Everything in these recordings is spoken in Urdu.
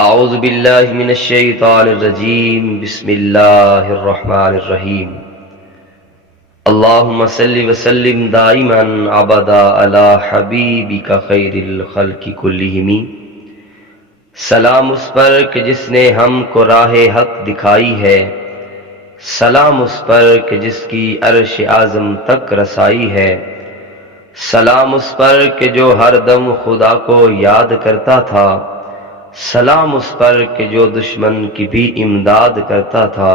اعوذ باللہ من الشیطان الرجیم بسم اللہ الرحمن الرحیم اللہم صلی وسلم دائما ابدا علی حبیبک خیر الخلق کلہم۔ سلام اس پر کہ جس نے ہم کو راہ حق دکھائی ہے، سلام اس پر کہ جس کی عرش اعظم تک رسائی ہے، سلام اس پر کہ جو ہر دم خدا کو یاد کرتا تھا، سلام اس پر کہ جو دشمن کی بھی امداد کرتا تھا،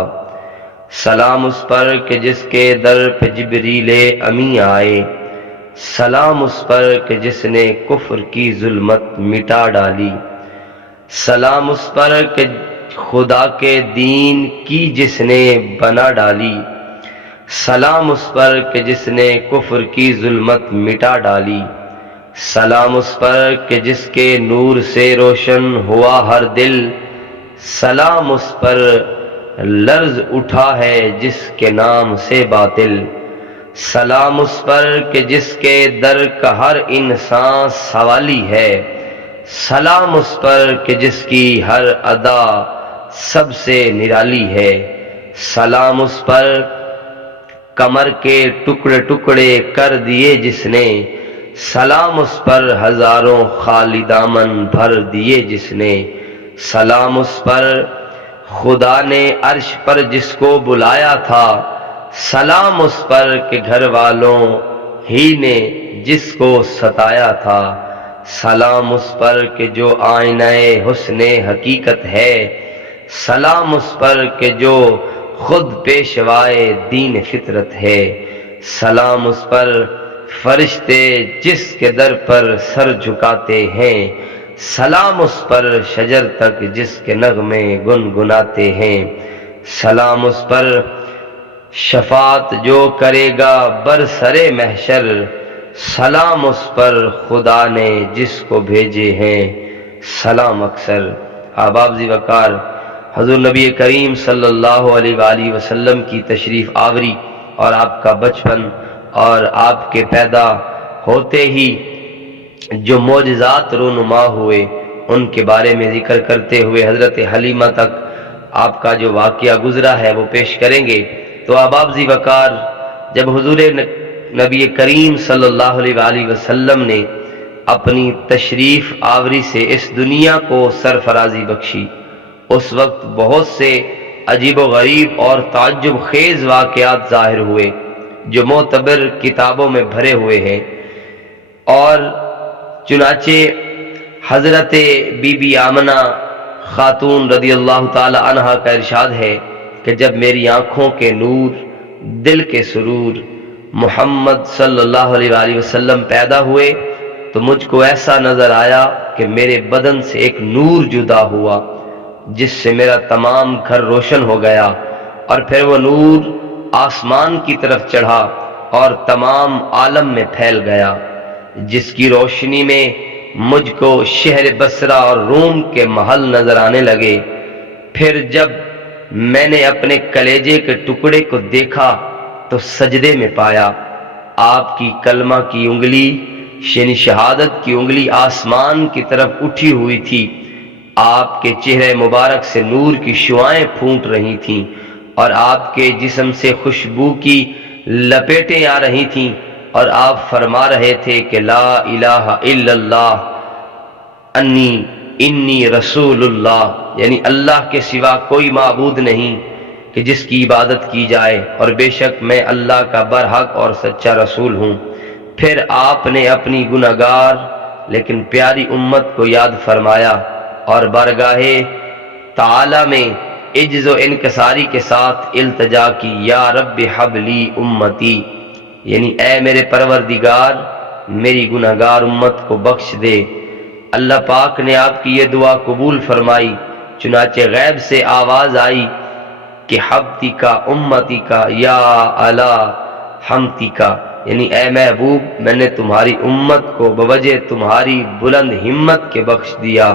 سلام اس پر کہ جس کے در پہ جبریل امی آئے، سلام اس پر کہ جس نے کفر کی ظلمت مٹا ڈالی، سلام اس پر کہ خدا کے دین کی جس نے بنا ڈالی، سلام اس پر کہ جس نے کفر کی ظلمت مٹا ڈالی، سلام اس پر کہ جس کے نور سے روشن ہوا ہر دل، سلام اس پر لرز اٹھا ہے جس کے نام سے باطل، سلام اس پر کہ جس کے در کا ہر انسان سوالی ہے، سلام اس پر کہ جس کی ہر ادا سب سے نرالی ہے، سلام اس پر کمر کے ٹکڑے ٹکڑے کر دیے جس نے، سلام اس پر ہزاروں خالی دامن بھر دیے جس نے، سلام اس پر خدا نے عرش پر جس کو بلایا تھا، سلام اس پر کہ گھر والوں ہی نے جس کو ستایا تھا، سلام اس پر کہ جو آئینہ حسن حقیقت ہے، سلام اس پر کہ جو خود پیشوائے دین فطرت ہے، سلام اس پر فرشتے جس کے در پر سر جھکاتے ہیں، سلام اس پر شجر تک جس کے نغمے گنگناتے ہیں، سلام اس پر شفاعت جو کرے گا برسر محشر، سلام اس پر خدا نے جس کو بھیجے ہیں سلام اکثر۔ احباب ذی وقار، حضور نبی کریم صلی اللہ علیہ وآلہ وسلم کی تشریف آوری اور آپ کا بچپن اور آپ کے پیدا ہوتے ہی جو معجزات رونما ہوئے ان کے بارے میں ذکر کرتے ہوئے حضرت حلیمہ تک آپ کا جو واقعہ گزرا ہے وہ پیش کریں گے۔ تو احباب ذی وقار، جب حضور نبی کریم صلی اللہ علیہ وآلہ وسلم نے اپنی تشریف آوری سے اس دنیا کو سرفرازی بخشی، اس وقت بہت سے عجیب و غریب اور تعجب خیز واقعات ظاہر ہوئے جو معتبر کتابوں میں بھرے ہوئے ہیں، اور چنانچہ حضرت بی بی آمنہ خاتون رضی اللہ تعالی عنہا کا ارشاد ہے کہ جب میری آنکھوں کے نور، دل کے سرور محمد صلی اللہ علیہ وآلہ وسلم پیدا ہوئے تو مجھ کو ایسا نظر آیا کہ میرے بدن سے ایک نور جدا ہوا جس سے میرا تمام گھر روشن ہو گیا، اور پھر وہ نور آسمان کی طرف چڑھا اور تمام عالم میں پھیل گیا، جس کی روشنی میں مجھ کو شہر بصرہ اور روم کے محل نظر آنے لگے۔ پھر جب میں نے اپنے کلیجے کے ٹکڑے کو دیکھا تو سجدے میں پایا آپ کی کلمہ کی انگلی، یعنی شہادت کی انگلی آسمان کی طرف اٹھی ہوئی تھی، آپ کے چہرے مبارک سے نور کی شعائیں پھوٹ رہی تھیں، اور آپ کے جسم سے خوشبو کی لپیٹیں آ رہی تھیں، اور آپ فرما رہے تھے کہ لا الہ الا اللہ انی رسول اللہ، یعنی اللہ کے سوا کوئی معبود نہیں کہ جس کی عبادت کی جائے، اور بے شک میں اللہ کا برحق اور سچا رسول ہوں۔ پھر آپ نے اپنی گناہگار لیکن پیاری امت کو یاد فرمایا اور بارگاہ تعالی میں عجز و انکساری کے ساتھ التجا کی، یا رب حبلی امتی، یعنی اے میرے پروردگار میری گناہگار امت کو بخش دے۔ اللہ پاک نے آپ کی یہ دعا قبول فرمائی، چنانچہ غیب سے آواز آئی کہ حبتی کا امتی کا یا اعلی حمتی کا، یعنی اے محبوب میں نے تمہاری امت کو بوجہ تمہاری بلند ہمت کے بخش دیا۔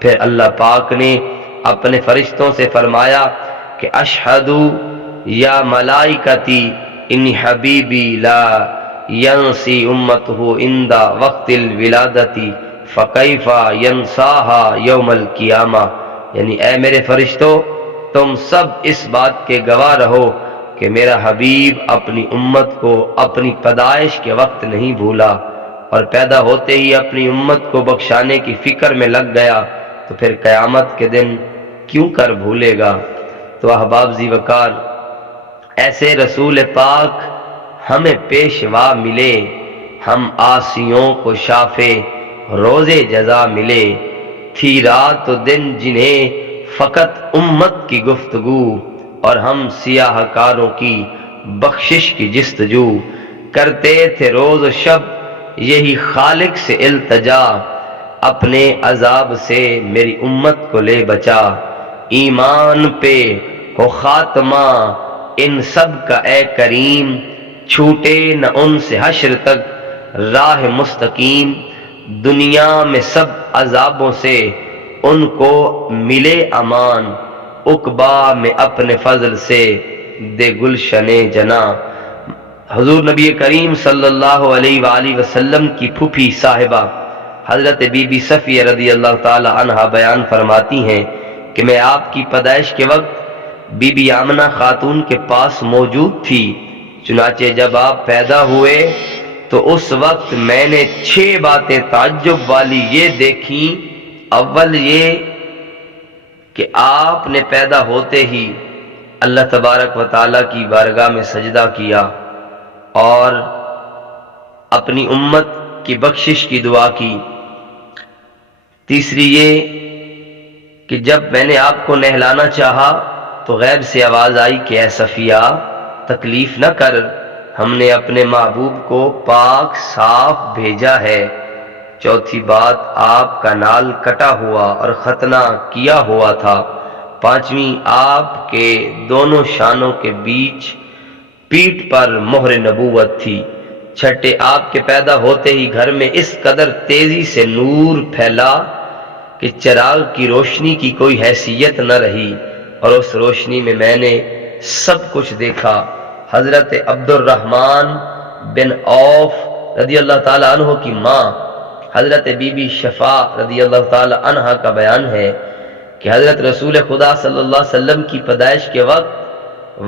پھر اللہ پاک نے اپنے فرشتوں سے فرمایا کہ اشہدو یا ملائکتی انی حبیبی لا ینسی امتہ عند وقت الولادتی فَكَيْفَ يَنْسَاهَا يَوْمَ الْقِيَامَةِ، یعنی اے میرے فرشتوں، تم سب اس بات کے گواہ رہو کہ میرا حبیب اپنی امت کو اپنی پیدائش کے وقت نہیں بھولا، اور پیدا ہوتے ہی اپنی امت کو بخشانے کی فکر میں لگ گیا، تو پھر قیامت کے دن کیوں کر بھولے گا۔ تو احباب ذی وقار، ایسے رسول پاک ہمیں پیشوا ملے، ہم آسیوں کو شافے روز جزا ملے، تھی رات و دن جنہیں فقط امت کی گفتگو، اور ہم سیاہ کاروں کی بخشش کی جستجو، کرتے تھے روز و شب یہی خالق سے التجا، اپنے عذاب سے میری امت کو لے بچا، ایمان پہ ہو خاتمہ ان سب کا اے کریم، چھوٹے نہ ان سے حشر تک راہ مستقیم، دنیا میں سب عذابوں سے ان کو ملے امان، عقبا میں اپنے فضل سے دے گلشن جنا۔ حضور نبی کریم صلی اللہ علیہ وآلہ وسلم کی پھوپھی صاحبہ حضرت بی بی صفیہ رضی اللہ تعالی عنہا بیان فرماتی ہیں کہ میں آپ کی پیدائش کے وقت بی بی آمنہ خاتون کے پاس موجود تھی، چنانچہ جب آپ پیدا ہوئے تو اس وقت میں نے 6 باتیں تعجب والی یہ دیکھیں۔ اول یہ کہ آپ نے پیدا ہوتے ہی اللہ تبارک و تعالیٰ کی بارگاہ میں سجدہ کیا اور اپنی امت کی بخشش کی دعا کی۔ تیسری یہ کہ جب میں نے آپ کو نہلانا چاہا تو غیب سے آواز آئی کہ اے صفیہ تکلیف نہ کر، ہم نے اپنے محبوب کو پاک صاف بھیجا ہے۔ چوتھی بات، آپ کا نال کٹا ہوا اور ختنہ کیا ہوا تھا۔ پانچویں، آپ کے دونوں شانوں کے بیچ پیٹھ پر مہر نبوت تھی۔ چھٹے، آپ کے پیدا ہوتے ہی گھر میں اس قدر تیزی سے نور پھیلا کہ چراغ کی روشنی کی کوئی حیثیت نہ رہی، اور اس روشنی میں میں نے سب کچھ دیکھا۔ حضرت عبد الرحمن بن عوف رضی اللہ تعالی عنہ کی ماں حضرت بی بی شفا رضی اللہ تعالی عنہ کا بیان ہے کہ حضرت رسول خدا صلی اللہ علیہ وسلم کی پیدائش کے وقت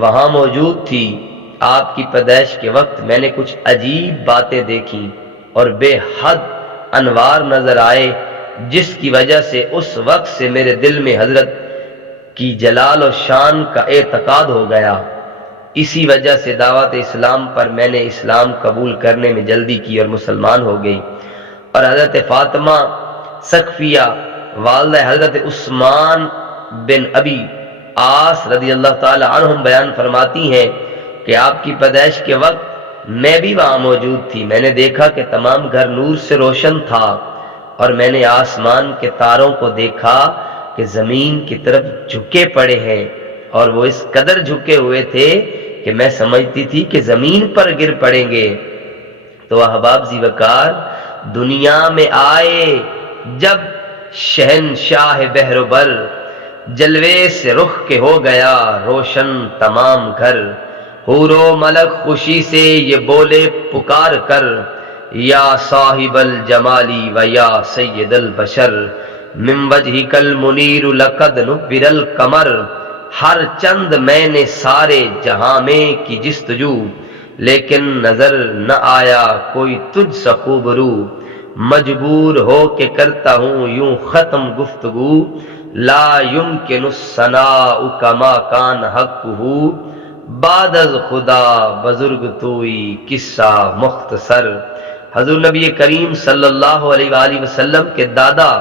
وہاں موجود تھی۔ آپ کی پیدائش کے وقت میں نے کچھ عجیب باتیں دیکھی اور بے حد انوار نظر آئے، جس کی وجہ سے اس وقت سے میرے دل میں حضرت کی جلال و شان کا اعتقاد ہو گیا۔ اسی وجہ سے دعوت اسلام پر میں نے اسلام قبول کرنے میں جلدی کی اور مسلمان ہو گئی۔ اور حضرت فاطمہ سقفیہ والدہ حضرت عثمان بن ابی عاص رضی اللہ تعالی عنہم بیان فرماتی ہیں کہ آپ کی پیدائش کے وقت میں بھی وہاں موجود تھی۔ میں نے دیکھا کہ تمام گھر نور سے روشن تھا، اور میں نے آسمان کے تاروں کو دیکھا کہ زمین کی طرف جھکے پڑے ہیں، اور وہ اس قدر جھکے ہوئے تھے کہ میں سمجھتی تھی کہ زمین پر گر پڑیں گے۔ تو احباب ذی وقار، دنیا میں آئے جب شہنشاہ بحر و بر، جلوے سے رخ کے ہو گیا روشن تمام گھر، حور و ملک خوشی سے یہ بولے پکار کر، یا صاحب الجمالی و یا سید البشر، من وجہک المنیر لقد نور القمر، ہر چند میں نے سارے جہاں میں کی جستجو، لیکن نظر نہ آیا کوئی تجھ سا خوبرو، مجبور ہو کے کرتا ہوں یوں ختم گفتگو، لا یمکن الثناء کما کان حقہ، بعد از خدا بزرگ توئی قصہ مختصر۔ حضور نبی کریم صلی اللہ علیہ وآلہ وسلم کے دادا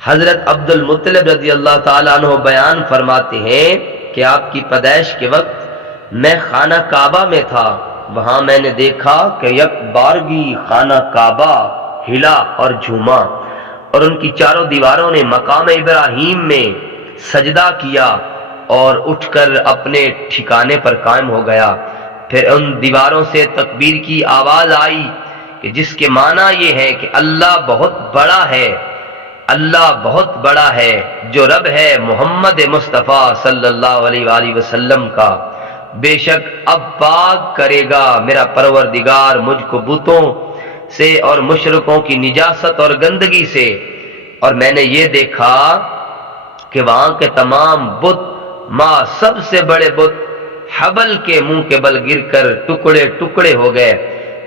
حضرت عبد المطلب رضی اللہ تعالیٰ عنہ بیان فرماتے ہیں کہ آپ کی پیدائش کے وقت میں خانہ کعبہ میں تھا۔ وہاں میں نے دیکھا کہ یک بارگی خانہ کعبہ ہلا اور جھوما، اور ان کی چاروں دیواروں نے مقام ابراہیم میں سجدہ کیا اور اٹھ کر اپنے ٹھکانے پر قائم ہو گیا۔ پھر ان دیواروں سے تکبیر کی آواز آئی کہ جس کے معنی یہ ہے کہ اللہ بہت بڑا ہے، اللہ بہت بڑا ہے، جو رب ہے محمد مصطفیٰ صلی اللہ علیہ وآلہ وسلم کا، بے شک اب پاک کرے گا میرا پروردگار مجھ کو بتوں سے اور مشرکوں کی نجاست اور گندگی سے، اور میں نے یہ دیکھا کہ وہاں کے تمام بت، ماں سب سے بڑے بت، حبل کے منہ کے بل گر کر ٹکڑے ٹکڑے ہو گئے۔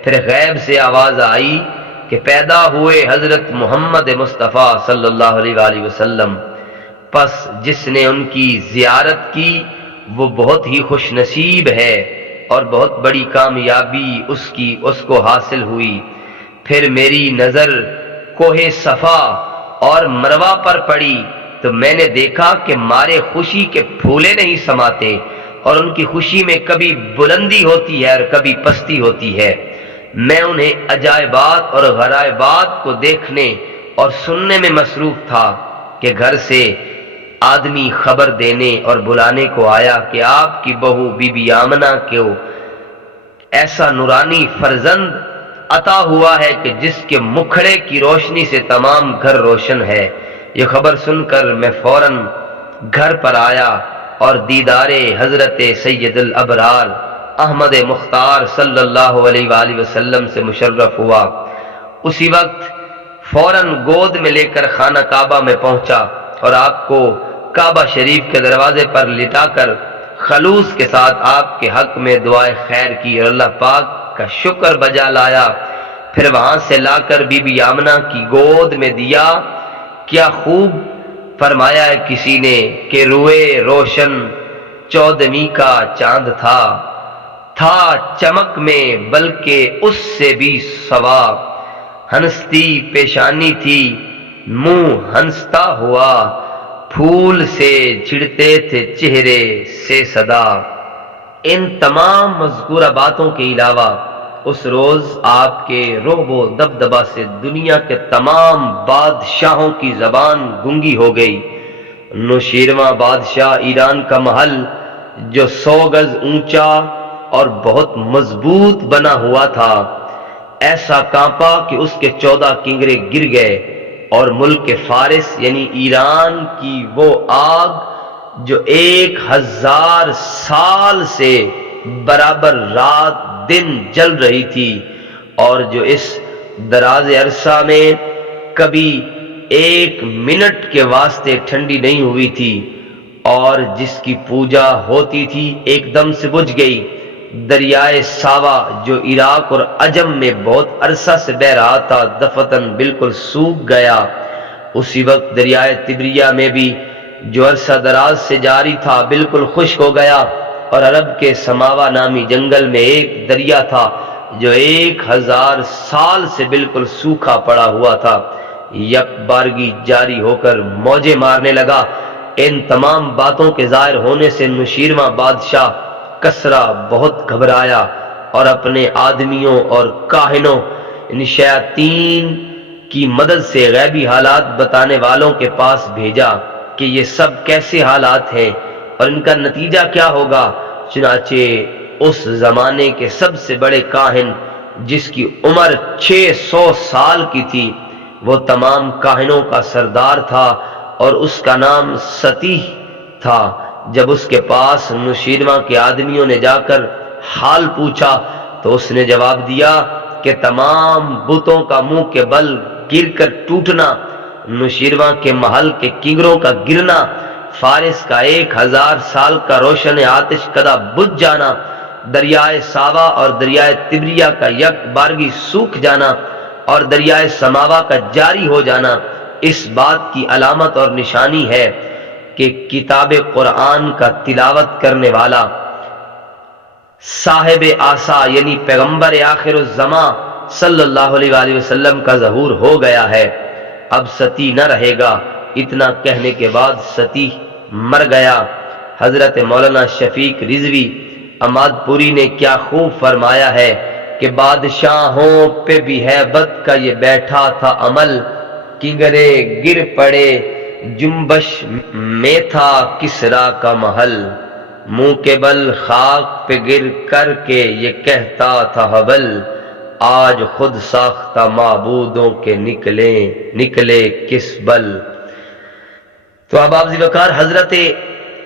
پھر غیب سے آواز آئی کہ پیدا ہوئے حضرت محمد مصطفیٰ صلی اللہ علیہ وآلہ وسلم، پس جس نے ان کی زیارت کی وہ بہت ہی خوش نصیب ہے اور بہت بڑی کامیابی اس کو حاصل ہوئی۔ پھر میری نظر کوہ صفا اور مروہ پر پڑی تو میں نے دیکھا کہ مارے خوشی کے پھولے نہیں سماتے، اور ان کی خوشی میں کبھی بلندی ہوتی ہے اور کبھی پستی ہوتی ہے۔ میں انہیں عجائبات اور غرائبات کو دیکھنے اور سننے میں مصروف تھا کہ گھر سے آدمی خبر دینے اور بلانے کو آیا کہ آپ کی بہو بی بی آمنہ کو ایسا نورانی فرزند عطا ہوا ہے کہ جس کے مکھڑے کی روشنی سے تمام گھر روشن ہے۔ یہ خبر سن کر میں فوراً گھر پر آیا اور دیدار حضرت سید الابرار احمد مختار صلی اللہ علیہ وآلہ وسلم سے مشرف ہوا۔ اسی وقت فوراً گود میں لے کر خانہ کعبہ میں پہنچا اور آپ کو کعبہ شریف کے دروازے پر لٹا کر خلوص کے ساتھ آپ کے حق میں دعائے خیر کی اور اللہ پاک کا شکر بجا لایا۔ پھر وہاں سے لا کر بی بی آمنہ کی گود میں دیا۔ کیا خوب فرمایا ہے کسی نے کہ روئے روشن چودھویں کا چاند تھا چمک میں بلکہ اس سے بھی سوا، ہنستی پیشانی تھی منہ ہنستا ہوا، پھول سے چھڑتے تھے چہرے سے صدا۔ ان تمام مذکورہ باتوں کے علاوہ اس روز آپ کے رعب و دبدبا سے دنیا کے تمام بادشاہوں کی زبان گنگی ہو گئی۔ نوشیرواں بادشاہ ایران کا محل جو 100 گز اونچا اور بہت مضبوط بنا ہوا تھا، ایسا کانپا کہ اس کے 14 کنگرے گر گئے، اور ملک فارس یعنی ایران کی وہ آگ جو 1000 سال سے برابر رات دن جل رہی تھی، اور جو اس دراز عرصہ میں کبھی 1 منٹ کے واسطے ٹھنڈی نہیں ہوئی تھی، اور جس کی پوجا ہوتی تھی ایک دم سے بجھ گئی۔ دریائے ساوا جو عراق اور عجم میں بہت عرصہ سے بہ رہا تھا دفتن بالکل سوکھ گیا۔ اسی وقت دریائے تبریہ میں بھی جو عرصہ دراز سے جاری تھا بالکل خشک ہو گیا، اور عرب کے سماوا نامی جنگل میں ایک دریا تھا جو 1000 سال سے بالکل سوکھا پڑا ہوا تھا، یک بارگی جاری ہو کر موجیں مارنے لگا۔ ان تمام باتوں کے ظاہر ہونے سے نوشیرواں بادشاہ کسریٰ بہت گھبرایا اور اپنے آدمیوں اور کاہنوں یعنی شیاطین کی مدد سے غیبی حالات بتانے والوں کے پاس بھیجا کہ یہ سب کیسے حالات ہیں اور ان کا نتیجہ کیا ہوگا۔ چنانچہ اس زمانے کے سب سے بڑے کاہن جس کی عمر 600 سال کی تھی، وہ تمام کاہنوں کا سردار تھا اور اس کا نام ستیح تھا۔ جب اس کے پاس نوشیرواں کے آدمیوں نے جا کر حال پوچھا تو اس نے جواب دیا کہ تمام بتوں کا منہ کے بل گر کر ٹوٹنا، نوشیرواں کے محل کے کنگروں کا گرنا، فارس کا 1000 سال کا روشن آتش کدہ بجھ جانا، دریائے ساوا اور دریائے تبریہ کا یک بارگی سوکھ جانا اور دریائے سماوا کا جاری ہو جانا اس بات کی علامت اور نشانی ہے کہ کتاب قرآن کا تلاوت کرنے والا صاحب آسا یعنی پیغمبر آخر الزماں صلی اللہ علیہ وآلہ وسلم کا ظہور ہو گیا ہے۔ اب ستی نہ رہے گا۔ اتنا کہنے کے بعد ستی مر گیا۔ حضرت مولانا شفیق رضوی اماد پوری نے کیا خوب فرمایا ہے کہ بادشاہوں پہ بھی ہیبت کا یہ بیٹھا تھا عمل، کنگرے گر پڑے جنبش میں تھا کسریٰ کا محل، منہ کے بل خاک پہ گر کر کے یہ کہتا تھا حبل، آج خود ساختہ معبودوں کے نکلے کس بل۔ تو اب آپ ذوالفقار حضرت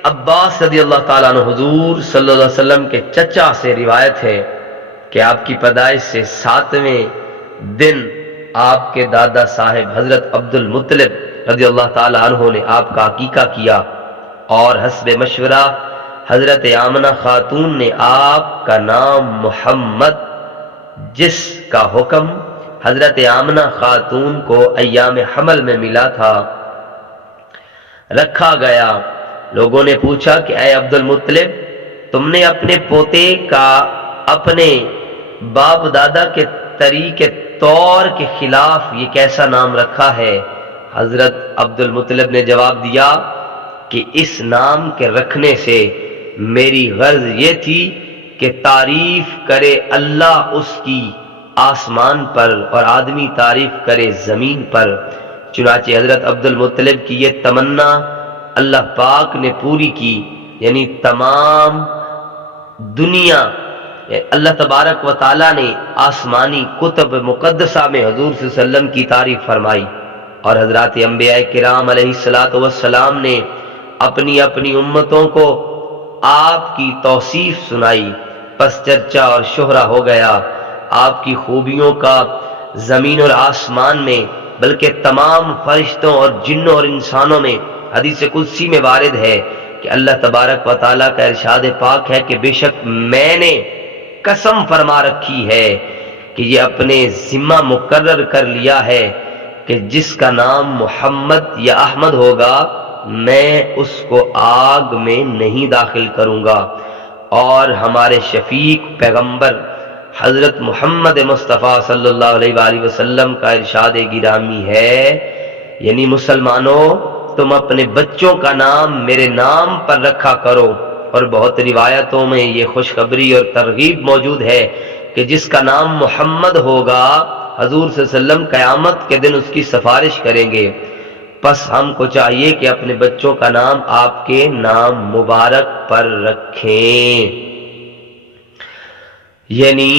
عباس رضی اللہ تعالیٰ عنہ حضور صلی اللہ علیہ وسلم کے چچا سے روایت ہے کہ آپ کی پیدائش سے 7ویں دن آپ کے دادا صاحب حضرت عبد المطلب رضی اللہ تعالی عنہ نے آپ کا عقیقہ کیا، اور حسب مشورہ حضرت آمنہ خاتون نے آپ کا نام محمد، جس کا حکم حضرت آمنہ خاتون کو ایام حمل میں ملا تھا، رکھا گیا۔ لوگوں نے پوچھا کہ اے عبد المطلب، تم نے اپنے پوتے کا اپنے باپ دادا کے طریقے طور کے خلاف یہ کیسا نام رکھا ہے؟ حضرت عبد المطلب نے جواب دیا کہ اس نام کے رکھنے سے میری غرض یہ تھی کہ تعریف کرے اللہ اس کی آسمان پر اور آدمی تعریف کرے زمین پر۔ چنانچہ حضرت عبد المطلب کی یہ تمنا اللہ پاک نے پوری کی، یعنی تمام دنیا، اللہ تبارک و تعالیٰ نے آسمانی کتب مقدسہ میں حضور صلی اللہ علیہ وسلم کی تعریف فرمائی، اور حضرات انبیاء کرام علیہ السلام نے اپنی اپنی امتوں کو آپ کی توصیف سنائی، پس چرچا اور شہرہ ہو گیا آپ کی خوبیوں کا زمین اور آسمان میں، بلکہ تمام فرشتوں اور جنوں اور انسانوں میں۔ حدیث قدسی میں وارد ہے کہ اللہ تبارک و تعالیٰ کا ارشاد پاک ہے کہ بے شک میں نے قسم فرما رکھی ہے کہ یہ اپنے ذمہ مقرر کر لیا ہے کہ جس کا نام محمد یا احمد ہوگا میں اس کو آگ میں نہیں داخل کروں گا۔ اور ہمارے شفیق پیغمبر حضرت محمد مصطفیٰ صلی اللہ علیہ وآلہ وسلم کا ارشاد گرامی ہے، یعنی مسلمانوں تم اپنے بچوں کا نام میرے نام پر رکھا کرو۔ اور بہت روایتوں میں یہ خوشخبری اور ترغیب موجود ہے کہ جس کا نام محمد ہوگا حضور صلی اللہ علیہ وسلم قیامت کے دن اس کی سفارش کریں گے۔ پس ہم کو چاہیے کہ اپنے بچوں کا نام آپ کے نام مبارک پر رکھیں، یعنی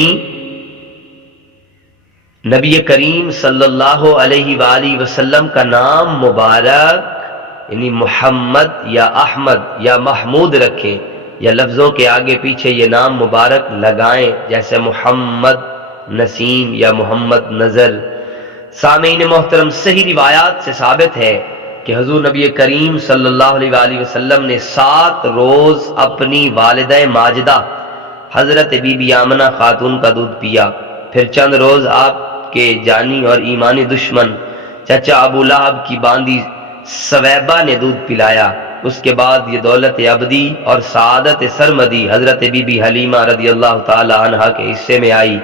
نبی کریم صلی اللہ علیہ وآلہ وسلم کا نام مبارک یعنی محمد یا احمد یا محمود رکھیں، یا لفظوں کے آگے پیچھے یہ نام مبارک لگائیں، جیسے محمد نسیم یا محمد نظر۔ سامعین محترم، صحیح روایات سے ثابت ہے کہ حضور نبی کریم صلی اللہ علیہ وآلہ وسلم نے 7 روز اپنی والدہ ماجدہ حضرت بی بی آمنہ خاتون کا دودھ پیا، پھر چند روز آپ کے جانی اور ایمانی دشمن چچا ابو لہب کی باندی سویبہ نے دودھ پلایا۔ اس کے بعد یہ دولت ابدی اور سعادت سرمدی حضرت بی بی حلیمہ رضی اللہ تعالی عنہ کے حصے میں آئی،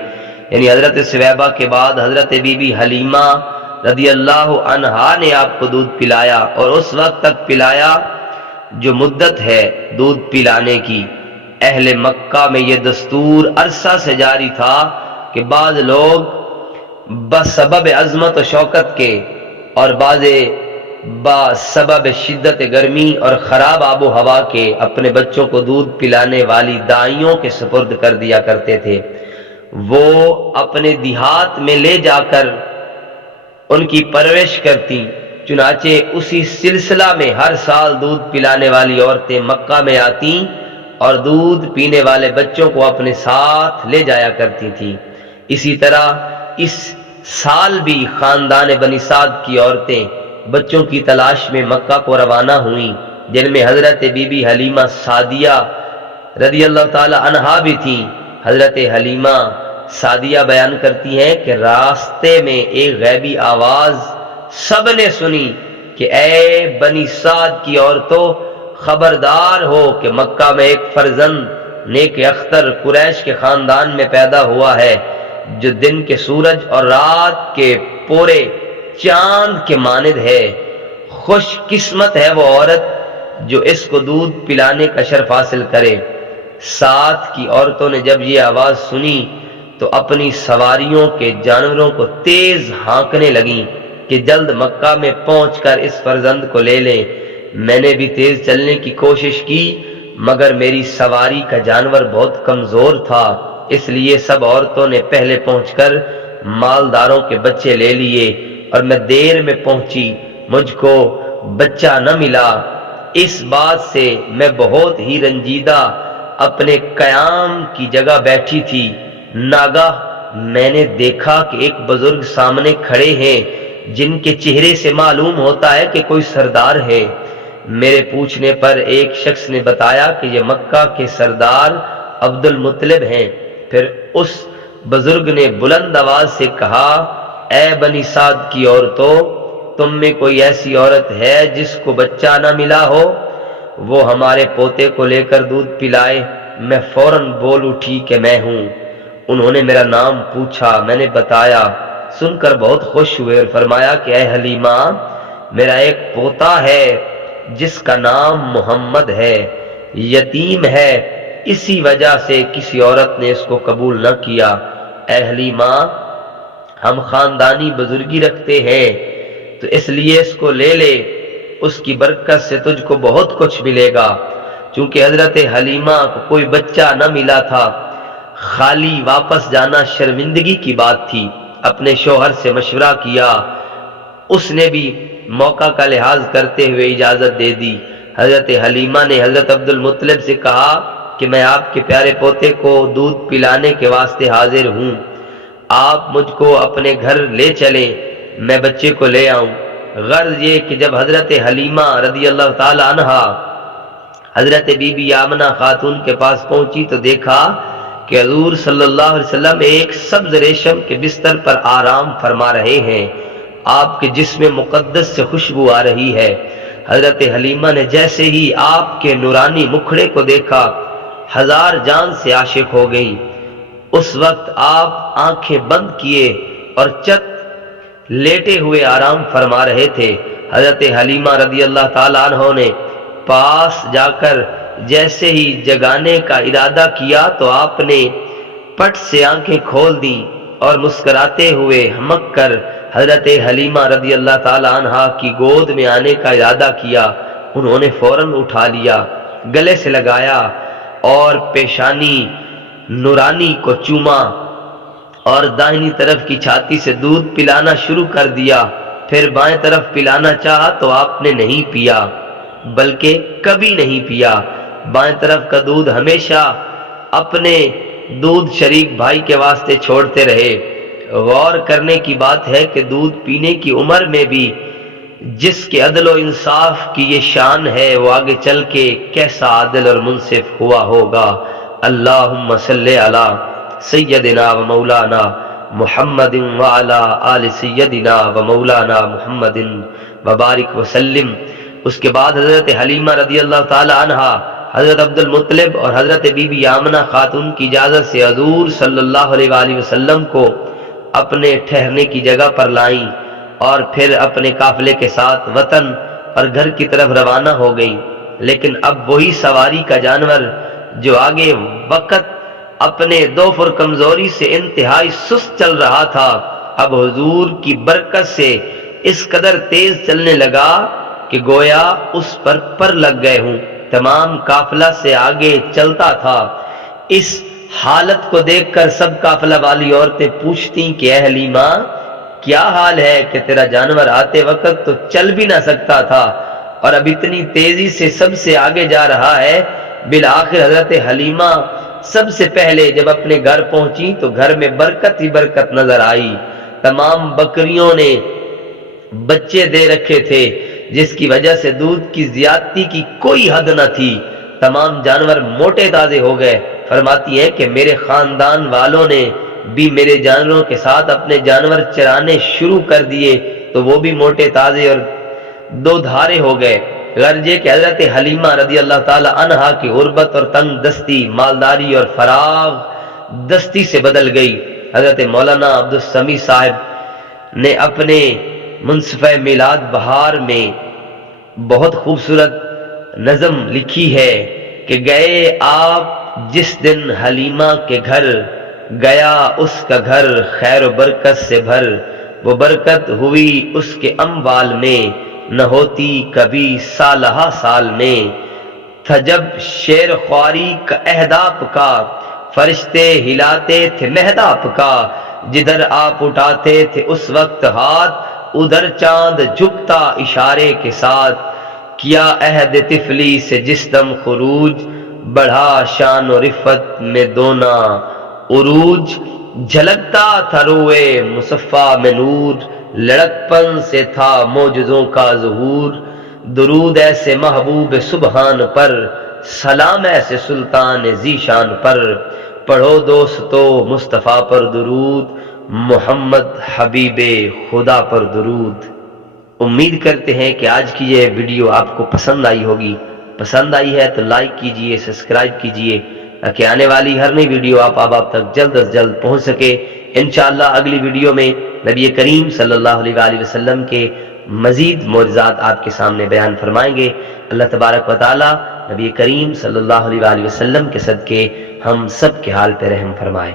یعنی حضرت سویبہ کے بعد حضرت بی بی حلیمہ رضی اللہ عنہا نے آپ کو دودھ پلایا، اور اس وقت تک پلایا جو مدت ہے دودھ پلانے کی۔ اہل مکہ میں یہ دستور عرصہ سے جاری تھا کہ بعض لوگ بسبب عظمت و شوکت کے اور بعض بسبب شدت گرمی اور خراب آب و ہوا کے اپنے بچوں کو دودھ پلانے والی دائیوں کے سپرد کر دیا کرتے تھے۔ وہ اپنے دیہات میں لے جا کر ان کی پرورش کرتی، چنانچہ اسی سلسلہ میں ہر سال دودھ پلانے والی عورتیں مکہ میں آتی اور دودھ پینے والے بچوں کو اپنے ساتھ لے جایا کرتی تھیں۔ اسی طرح اس سال بھی خاندان بنی سعد کی عورتیں بچوں کی تلاش میں مکہ کو روانہ ہوئیں، جن میں حضرت بی بی حلیمہ سعدیہ رضی اللہ تعالی عنہا بھی تھیں۔ حضرت حلیمہ سعدیہ بیان کرتی ہیں کہ راستے میں ایک غیبی آواز سب نے سنی کہ اے بنی سعد کی عورتوں، خبردار ہو کہ مکہ میں ایک فرزند نیک اختر قریش کے خاندان میں پیدا ہوا ہے، جو دن کے سورج اور رات کے پورے چاند کے مانند ہے۔ خوش قسمت ہے وہ عورت جو اس کو دودھ پلانے کا شرف حاصل کرے۔ ساتھ کی عورتوں نے جب یہ آواز سنی تو اپنی سواریوں کے جانوروں کو تیز ہانکنے لگیں کہ جلد مکہ میں پہنچ کر اس فرزند کو لے لیں۔ میں نے بھی تیز چلنے کی کوشش کی، مگر میری سواری کا جانور بہت کمزور تھا، اس لیے سب عورتوں نے پہلے پہنچ کر مالداروں کے بچے لے لیے، اور میں دیر میں پہنچی، مجھ کو بچہ نہ ملا۔ اس بات سے میں بہت ہی رنجیدہ اپنے قیام کی جگہ بیٹھی تھی، ناگاہ میں نے دیکھا کہ ایک بزرگ سامنے کھڑے ہیں جن کے چہرے سے معلوم ہوتا ہے کہ کوئی سردار ہے۔ میرے پوچھنے پر ایک شخص نے بتایا کہ یہ مکہ کے سردار عبد المطلب ہیں۔ پھر اس بزرگ نے بلند آواز سے کہا، اے بنی سعد کی عورتوں، تم میں کوئی ایسی عورت ہے جس کو بچہ نہ ملا ہو؟ وہ ہمارے پوتے کو لے کر دودھ پلائے۔ میں فوراً بول اٹھی کہ میں ہوں۔ انہوں نے میرا نام پوچھا، میں نے بتایا۔ سن کر بہت خوش ہوئے اور فرمایا کہ اے حلیمہ، میرا ایک پوتا ہے جس کا نام محمد ہے، یتیم ہے، اسی وجہ سے کسی عورت نے اس کو قبول نہ کیا۔ اے حلیمہ، ہم خاندانی بزرگی رکھتے ہیں تو اس لیے اس کو لے لے، اس کی برکت سے تجھ کو بہت کچھ ملے گا۔ چونکہ حضرت حلیمہ کو کوئی بچہ نہ ملا تھا، خالی واپس جانا شرمندگی کی بات تھی۔ اپنے شوہر سے مشورہ کیا، اس نے بھی موقع کا لحاظ کرتے ہوئے اجازت دے دی۔ حضرت حلیمہ نے حضرت عبد المطلب سے کہا کہ میں آپ کے پیارے پوتے کو دودھ پلانے کے واسطے حاضر ہوں، آپ مجھ کو اپنے گھر لے چلیں، میں بچے کو لے آؤں۔ غرض یہ کہ جب حضرت حلیمہ رضی اللہ تعالی عنہا حضرت بی بی آمنہ خاتون کے پاس پہنچی تو دیکھا کہ حضور صلی اللہ علیہ وسلم ایک سبز ریشم کے بستر پر آرام فرما رہے ہیں، آپ کے جسم مقدس سے خوشبو آ رہی ہے۔ حضرت حلیمہ نے جیسے ہی آپ کے نورانی مکھڑے کو دیکھا، ہزار جان سے عاشق ہو گئیں۔ اس وقت آپ آنکھیں بند کیے اور چت لیٹے ہوئے آرام فرما رہے تھے۔ حضرت حلیمہ رضی اللہ تعالیٰ عنہ نے پاس جا کر جیسے ہی جگانے کا ارادہ کیا تو آپ نے پٹ سے آنکھیں کھول دیں اور مسکراتے ہوئے ہمک کر حضرت حلیمہ رضی اللہ تعالی عنہ کی گود میں آنے کا ارادہ کیا۔ انہوں نے فوراً اٹھا لیا، گلے سے لگایا اور پیشانی نورانی کو چوما اور داہنی طرف کی چھاتی سے دودھ پلانا شروع کر دیا۔ پھر بائیں طرف پلانا چاہا تو آپ نے نہیں پیا، بلکہ کبھی نہیں پیا۔ بائیں طرف کا دودھ ہمیشہ اپنے دودھ شریک بھائی کے واسطے چھوڑتے رہے۔ غور کرنے کی بات ہے کہ دودھ پینے کی عمر میں بھی جس کے عدل و انصاف کی یہ شان ہے، وہ آگے چل کے کیسا عادل اور منصف ہوا ہوگا۔ اللہم صلی علی سیدنا و مولانا محمد وعلی آل سیدنا و مولانا محمد وبارک وسلم۔ اس کے بعد حضرت حلیمہ رضی اللہ تعالی عنہ حضرت عبد المطلب اور حضرت بی بی آمنہ خاتون کی اجازت سے حضور صلی اللہ علیہ وآلہ وسلم کو اپنے ٹھہرنے کی جگہ پر لائیں اور پھر اپنے قافلے کے ساتھ وطن اور گھر کی طرف روانہ ہو گئیں۔ لیکن اب وہی سواری کا جانور جو آگے وقت اپنے دوفر کمزوری سے انتہائی سست چل رہا تھا، اب حضور کی برکت سے اس قدر تیز چلنے لگا کہ گویا اس پر لگ گئے ہوں۔ تمام قافلہ سے آگے چلتا تھا۔ اس حالت کو دیکھ کر سب قافلہ والی عورتیں پوچھتی کہ اے حلیمہ، کیا حال ہے کہ تیرا جانور آتے وقت تو چل بھی نہ سکتا تھا اور اب اتنی تیزی سے سب سے آگے جا رہا ہے؟ بالآخر حضرت حلیمہ سب سے پہلے جب اپنے گھر پہنچی تو گھر میں برکت ہی برکت نظر آئی۔ تمام بکریوں نے بچے دے رکھے تھے، جس کی وجہ سے دودھ کی زیادتی کی کوئی حد نہ تھی۔ تمام جانور موٹے تازے ہو گئے۔ فرماتی ہے کہ میرے خاندان والوں نے بھی میرے جانوروں کے ساتھ اپنے جانور چرانے شروع کر دیے تو وہ بھی موٹے تازے اور دو دھارے ہو گئے۔ غرض یہ کہ حضرت حلیمہ رضی اللہ تعالی عنہا کی غربت اور تنگ دستی مالداری اور فراغ دستی سے بدل گئی۔ حضرت مولانا عبدالسمیع صاحب نے اپنے منصفہ میلاد بہار میں بہت خوبصورت نظم لکھی ہے کہ گئے آپ جس دن حلیمہ کے گھر، گیا اس کا گھر خیر و برکت سے بھر، وہ برکت ہوئی اس کے اموال میں، نہ ہوتی کبھی سالہ سال میں۔ تھا جب شیر خواری کا اہداف کا، فرشتے ہلاتے تھے مہداپ کا، جدھر آپ اٹھاتے تھے اس وقت ہاتھ، ادھر چاند جھکتا اشارے کے ساتھ۔ کیا عہد طفلی سے جس دم خروج، بڑھا شان و رفت میں دونا عروج۔ جھلکتا تھا روئے مصفا میں نور، لڑکپن سے تھا معجزوں کا ظہور۔ درود ایسے محبوب سبحان پر، سلام ایسے سلطان ذیشان پر، پڑھو دوستو مصطفیٰ پر درود، محمد حبیب خدا پر درود۔ امید کرتے ہیں کہ آج کی یہ ویڈیو آپ کو پسند آئی ہوگی۔ پسند آئی ہے تو لائک کیجئے، سبسکرائب کیجئے تاکہ آنے والی ہر نئی ویڈیو آپ تک جلد از جلد پہنچ سکے۔ انشاءاللہ اگلی ویڈیو میں نبی کریم صلی اللہ علیہ وآلہ وسلم کے مزید معجزات آپ کے سامنے بیان فرمائیں گے۔ اللہ تبارک و تعالی نبی کریم صلی اللہ علیہ وآلہ وسلم کے صدقے ہم سب کے حال پہ رحم فرمائے۔